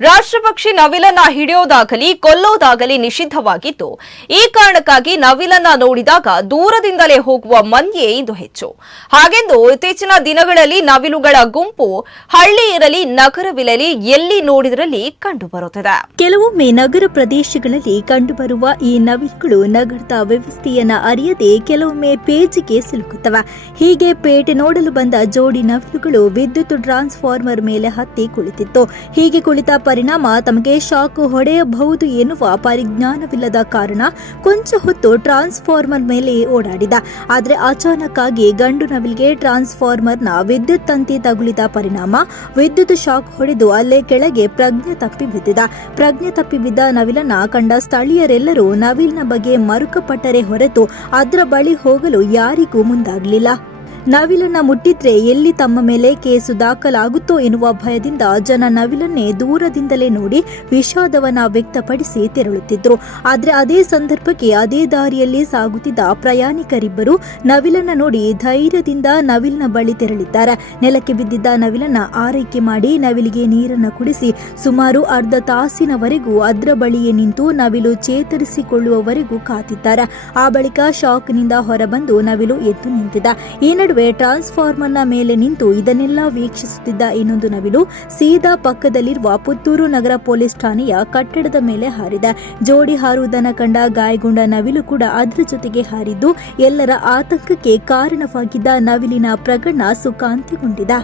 ರಾಷ್ಟ್ರಪಕ್ಷಿ ನವಿಲನ್ನ ಹಿಡಿಯೋದಾಗಲಿ, ಕೊಲ್ಲೋದಾಗಲಿ ನಿಷಿದ್ಧವಾಗಿದ್ದು ಈ ಕಾರಣಕ್ಕಾಗಿ ನವಿಲನ್ನ ನೋಡಿದಾಗ ದೂರದಿಂದಲೇ ಹೋಗುವ ಮಂದಿಯೇ ಇಂದು ಹೆಚ್ಚು. ಹಾಗೆಂದು ಇತ್ತೀಚಿನ ದಿನಗಳಲ್ಲಿ ನವಿಲುಗಳ ಗುಂಪು ಹಳ್ಳಿ ಇರಲಿ ನಗರವಿರಲಿ ಎಲ್ಲಿ ನೋಡಿದರಲ್ಲಿ ಕಂಡುಬರುತ್ತದೆ. ಕೆಲವೊಮ್ಮೆ ನಗರ ಪ್ರದೇಶಗಳಲ್ಲಿ ಕಂಡುಬರುವ ಈ ನವಿಲುಗಳು ನಗರದ ವ್ಯವಸ್ಥೆಯನ್ನ ಅರಿಯದೆ ಕೆಲವೊಮ್ಮೆ ಪೇಜಿಗೆ ಸಿಲುಕುತ್ತವೆ. ಹೀಗೆ ಪೇಟೆ ನೋಡಲು ಬಂದ ಜೋಡಿ ನವಿಲುಗಳು ವಿದ್ಯುತ್ ಟ್ರಾನ್ಸ್ಫಾರ್ಮರ್ ಮೇಲೆ ಹತ್ತಿ ಕುಳಿತಿತ್ತು. ಹೀಗೆ ಕುಳಿತ ಪರಿಣಾಮ ತಮಗೆ ಶಾಕ್ ಹೊಡೆಯಬಹುದು ಎನ್ನುವ ಪರಿಜ್ಞಾನವಿಲ್ಲದ ಕಾರಣ ಕೊಂಚ ಹೊತ್ತು ಟ್ರಾನ್ಸ್ಫಾರ್ಮರ್ ಮೇಲೆ ಓಡಾಡಿದ. ಆದರೆ ಅಚಾನಕ್ ಆಗಿ ಗಂಡು ನವಿಲಿಗೆ ಟ್ರಾನ್ಸ್ಫಾರ್ಮರ್ನ ವಿದ್ಯುತ್ ತಂತಿ ತಗುಲಿದ ಪರಿಣಾಮ ವಿದ್ಯುತ್ ಶಾಕ್ ಹೊಡೆದು ಅಲ್ಲೇ ಕೆಳಗೆ ಪ್ರಜ್ಞೆ ತಪ್ಪಿ ಬಿದ್ದಿದ. ಪ್ರಜ್ಞೆ ತಪ್ಪಿ ಬಿದ್ದ ನವಿಲನ್ನ ಕಂಡ ಸ್ಥಳೀಯರೆಲ್ಲರೂ ನವಿಲಿನ ಬಗ್ಗೆ ಮರುಕಪಟ್ಟರೆ ಹೊರತು ಅದರ ಬಳಿ ಹೋಗಲು ಯಾರಿಗೂ ಮುಂದಾಗಲಿಲ್ಲ. ನವಿಲನ್ನ ಮುಟ್ಟಿದ್ರೆ ಎಲ್ಲಿ ತಮ್ಮ ಮೇಲೆ ಕೇಸು ದಾಖಲಾಗುತ್ತೋ ಎನ್ನುವ ಭಯದಿಂದ ಜನ ನವಿಲನ್ನೇ ದೂರದಿಂದಲೇ ನೋಡಿ ವಿಷಾದವನ್ನ ವ್ಯಕ್ತಪಡಿಸಿ ತೆರಳುತ್ತಿದ್ರು. ಆದ್ರೆ ಅದೇ ಸಂದರ್ಭಕ್ಕೆ ಅದೇ ದಾರಿಯಲ್ಲಿ ಸಾಗುತ್ತಿದ್ದ ಪ್ರಯಾಣಿಕರಿಬ್ಬರು ನವಿಲನ್ನ ನೋಡಿ ಧೈರ್ಯದಿಂದ ನವಿಲಿನ ಬಳಿ ತೆರಳಿದ್ದಾರೆ. ನೆಲಕ್ಕೆ ಬಿದ್ದಿದ್ದ ನವಿಲನ್ನ ಆರೈಕೆ ಮಾಡಿ ನವಿಲಿಗೆ ನೀರನ್ನು ಕುಡಿಸಿ ಸುಮಾರು ಅರ್ಧ ತಾಸಿನವರೆಗೂ ಅದ್ರ ಬಳಿಯೇ ನಿಂತು ನವಿಲು ಚೇತರಿಸಿಕೊಳ್ಳುವವರೆಗೂ ಕಾತಿದ್ದಾರೆ ಆ ಬಳಿಕ ಶಾಕ್ನಿಂದ ಹೊರಬಂದು ನವಿಲು ಎದ್ದು ನಿಂತಿದೆ. ಈ ನಡುವೆ ಟ್ರಾನ್ಸ್ಫಾರ್ಮರ್ನ ಮೇಲೆ ನಿಂತು ಇದನ್ನೆಲ್ಲ ವೀಕ್ಷಿಸುತ್ತಿದ್ದ ಇನ್ನೊಂದು ನವಿಲು ಸೀದಾ ಪಕ್ಕದಲ್ಲಿರುವ ಪುತ್ತೂರು ನಗರ ಪೊಲೀಸ್ ಠಾಣೆಯ ಕಟ್ಟಡದ ಮೇಲೆ ಹಾರಿದೆ. ಜೋಡಿ ಹಾರುವುದನ್ನು ಕಂಡ ಗಾಯಗೊಂಡ ನವಿಲು ಕೂಡ ಅದರ ಜೊತೆಗೆ ಹಾರಿದ್ದು ಎಲ್ಲರ ಆತಂಕಕ್ಕೆ ಕಾರಣವಾಗಿದ್ದ ನವಿಲಿನ ಪ್ರಕರಣ ಸುಖಾಂತ್ಯಗೊಂಡಿದೆ.